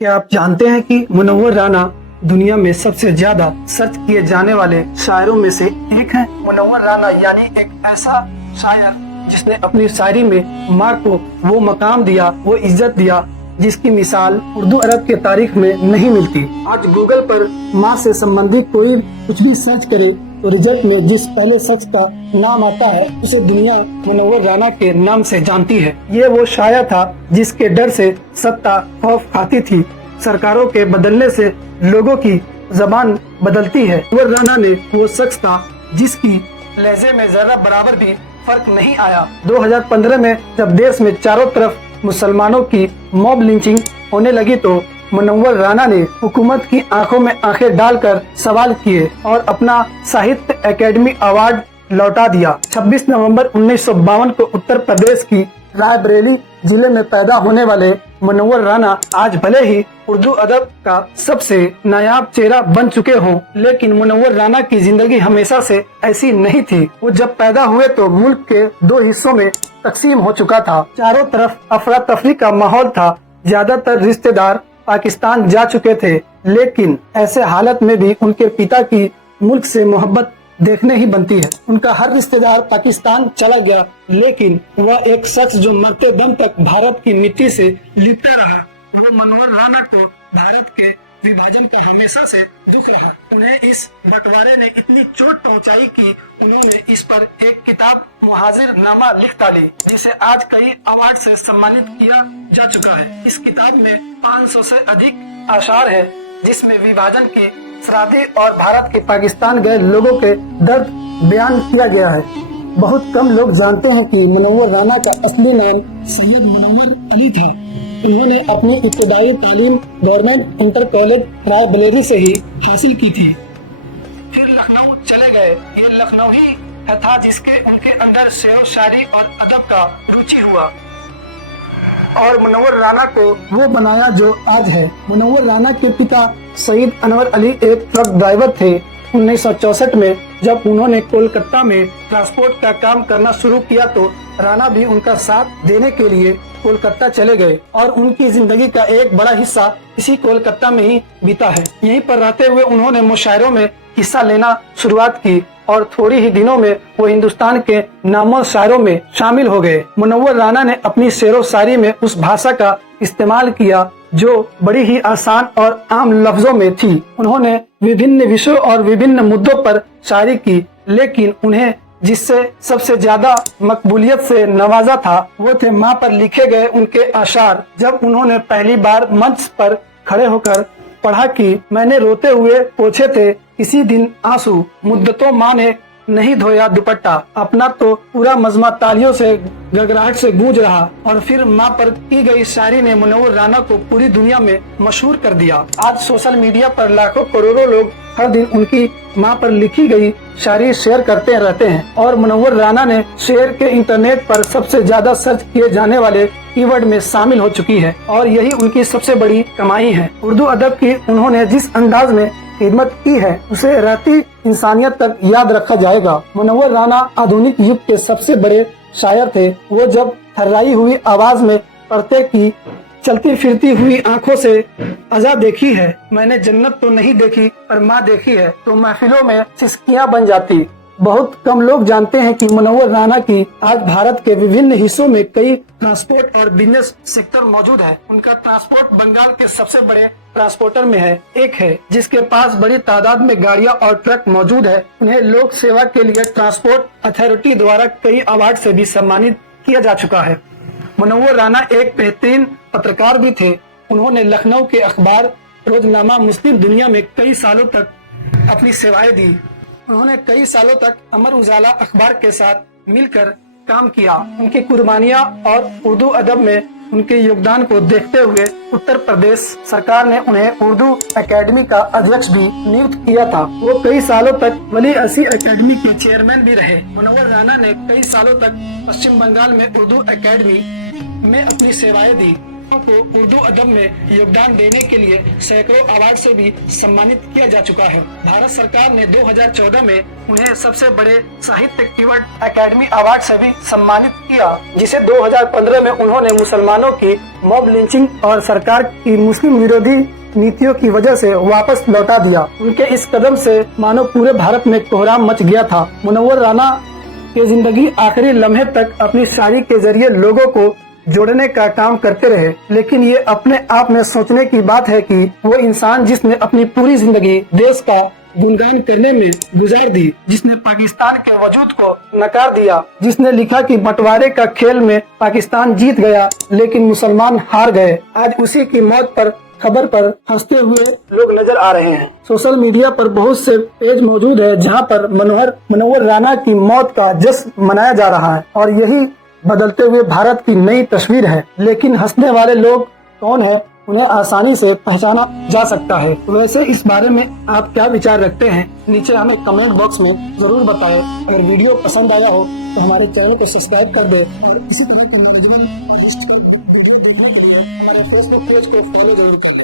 क्या आप जानते हैं कि मुनव्वर राना दुनिया में सबसे ज्यादा सर्च किए जाने वाले शायरों में से एक है। मुनव्वर राना यानी एक ऐसा शायर जिसने अपनी शायरी में माँ को वो मकाम दिया, वो इज्जत दिया जिसकी मिसाल उर्दू अरब के तारीख में नहीं मिलती। आज गूगल पर माँ से संबंधित कोई कुछ भी सर्च करे तो रिजल्ट में जिस पहले शख्स का नाम आता है उसे दुनिया मुनव्वर राना के नाम से जानती है। ये वो शायर था जिसके डर से सत्ता खौफ खाती थी। सरकारों के बदलने से लोगों की जबान बदलती है। मुनव्वर राना ने वो शख्स था जिसकी लहजे में जरा बराबर भी फर्क नहीं आया। 2015 में जब देश में चारों तरफ मुसलमानों की मॉब लिंचिंग होने लगी तो मुनव्वर राना ने हुकूमत की आंखों में आंखें डालकर सवाल किए और अपना साहित्य अकेडमी अवार्ड लौटा दिया। 26 नवंबर 1952 को उत्तर प्रदेश की रायबरेली जिले में पैदा होने वाले मुनव्वर राना आज भले ही उर्दू अदब का सबसे नायाब चेहरा बन चुके हों, लेकिन मुनव्वर राना की जिंदगी हमेशा से ऐसी नहीं थी। वो जब पैदा हुए तो मुल्क के दो हिस्सों में तकसीम हो चुका था। चारों तरफ अफरा तफरी का माहौल था। ज्यादातर रिश्तेदार पाकिस्तान जा चुके थे, लेकिन ऐसे हालत में भी उनके पिता की मुल्क से मोहब्बत देखने ही बनती है। उनका हर रिश्तेदार पाकिस्तान चला गया, लेकिन वह एक शख्स जो मरते दम तक भारत की मिट्टी से लिपटा रहा, वो मुनव्वर राना को भारत के विभाजन का हमेशा से दुख रहा। उन्हें इस बंटवारे ने इतनी चोट पहुंचाई कि उन्होंने इस पर एक किताब मुहाजिर नामा लिख डाली, जिसे आज कई अवार्ड से सम्मानित किया जा चुका है। इस किताब में 500 से अधिक आशार है, जिसमें विभाजन की सराहदी और भारत के पाकिस्तान गए लोगों के दर्द बयान किया गया है। बहुत कम लोग जानते हैं कि मुनव्वर राना का असली नाम सैयद मुनव्वर अली था। उन्होंने अपनी इब्तदाई तालीम गवर्नमेंट इंटर कॉलेज रायबरेली से ही हासिल की थी। फिर लखनऊ चले गए। ये लखनऊ ही था जिसके उनके अंदर शेर व शायरी और अदब का रुचि हुआ और मुनव्वर राना को वो बनाया जो आज है। मुनव्वर राना के पिता सईद अनवर अली एक ट्रक ड्राइवर थे। 1964 में जब उन्होंने कोलकाता में ट्रांसपोर्ट का काम करना शुरू किया तो राना भी उनका साथ देने के लिए कोलकाता चले गए और उनकी जिंदगी का एक बड़ा हिस्सा इसी कोलकाता में ही बीता है। यहीं पर रहते हुए उन्होंने मुशायरों में हिस्सा लेना शुरुआत की और थोड़ी ही दिनों में वो हिंदुस्तान के नामों शायरों में शामिल हो गए। मुनव्वर राना ने अपनी शेरो शायरी में उस भाषा का इस्तेमाल किया जो बड़ी ही आसान और आम लफ्जों में थी। उन्होंने विभिन्न विषयों और विभिन्न मुद्दों पर शायरी की, लेकिन उन्हें जिससे सबसे ज्यादा मकबूलियत से नवाजा था वो थे माँ पर लिखे गए उनके आशार। जब उन्होंने पहली बार मंच पर खड़े होकर पढ़ा कि मैंने रोते हुए पोछे थे इसी दिन आंसू, मुद्दतों माँ ने नहीं धोया दुपट्टा, अपना तो पूरा मजमा तालियों से गड़गड़ाहट से गूंज रहा। और फिर माँ पर की गई शायरी ने मुनव्वर राना को पूरी दुनिया में मशहूर कर दिया। आज सोशल मीडिया पर लाखों करोड़ों लोग हर दिन उनकी माँ पर लिखी गई शायरी शेयर करते रहते हैं और मुनव्वर राना ने शेर के इंटरनेट पर सबसे ज्यादा सर्च किए जाने वाले कीवर्ड में शामिल हो चुकी है और यही उनकी सबसे बड़ी कमाई है। उर्दू अदब की उन्होंने जिस अंदाज में खिदमत की है उसे रहती इंसानियत तक याद रखा जाएगा। मुनव्वर राना आधुनिक युग के सबसे बड़े शायर थे। वो जब थर्राई हुई आवाज में पढ़ते कि चलती फिरती हुई आंखों से अजा देखी है, मैंने जन्नत तो नहीं देखी पर माँ देखी है, तो महफिलों में सिसकियां बन जाती। बहुत कम लोग जानते हैं कि मुनव्वर राना की आज भारत के विभिन्न हिस्सों में कई ट्रांसपोर्ट और बिजनेस सेक्टर मौजूद है। उनका ट्रांसपोर्ट बंगाल के सबसे बड़े ट्रांसपोर्टर में है, एक है जिसके पास बड़ी तादाद में गाड़ियां और ट्रक मौजूद है। उन्हें लोक सेवा के लिए ट्रांसपोर्ट अथॉरिटी द्वारा कई अवार्ड से भी सम्मानित किया जा चुका है। मुनव्वर राना एक बेहतरीन पत्रकार भी थे। उन्होंने लखनऊ के अखबार रोजनामा मुस्लिम दुनिया में कई सालों तक अपनी सेवाएं दी। उन्होंने कई सालों तक अमर उजाला अखबार के साथ मिलकर काम किया। उनकी कुर्बानियां और उर्दू अदब में उनके योगदान को देखते हुए उत्तर प्रदेश सरकार ने उन्हें उर्दू एकेडमी का अध्यक्ष भी नियुक्त किया था। वो कई सालों तक वली असी एकेडमी के चेयरमैन भी रहे। मुनव्वर राना ने कई सालों तक पश्चिम बंगाल में उर्दू एकेडमी में अपनी सेवाएं दी को उर्दू अदब में योगदान देने के लिए सैकड़ों अवार्ड से भी सम्मानित किया जा चुका है। भारत सरकार ने 2014 में उन्हें सबसे बड़े साहित्य कीवर्ड एकेडमी अवार्ड से भी सम्मानित किया, जिसे 2015 में उन्होंने मुसलमानों की मॉब लिंचिंग और सरकार की मुस्लिम विरोधी नीतियों की वजह से वापस लौटा दिया। उनके इस कदम से मानो पूरे भारत में कोहराम मच गया था। मुनव्वर राना की जिंदगी आखिरी लम्हे तक अपनी शायरी के जरिए लोगों को जोड़ने का काम करते रहे, लेकिन ये अपने आप में सोचने की बात है कि वो इंसान जिसने अपनी पूरी जिंदगी देश का गुणगान करने में गुजार दी, जिसने पाकिस्तान के वजूद को नकार दिया, जिसने लिखा कि बंटवारे का खेल में पाकिस्तान जीत गया लेकिन मुसलमान हार गए, आज उसी की मौत पर खबर पर हंसते हुए लोग नजर आ रहे हैं। सोशल मीडिया पर बहुत से पेज मौजूद है जहां पर मुनव्वर राना की मौत का जश्न मनाया जा रहा है और यही बदलते हुए भारत की नई तस्वीर है। लेकिन हंसने वाले लोग कौन है, उन्हें आसानी से पहचाना जा सकता है। वैसे इस बारे में आप क्या विचार रखते हैं, नीचे हमें कमेंट बॉक्स में जरूर बताएं। अगर वीडियो पसंद आया हो तो हमारे चैनल को सब्सक्राइब कर दे और इसी तरह के नॉलेजेबल वीडियो देखने के लिए हमारे फेसबुक पेज को फॉलो जरूर कर लें।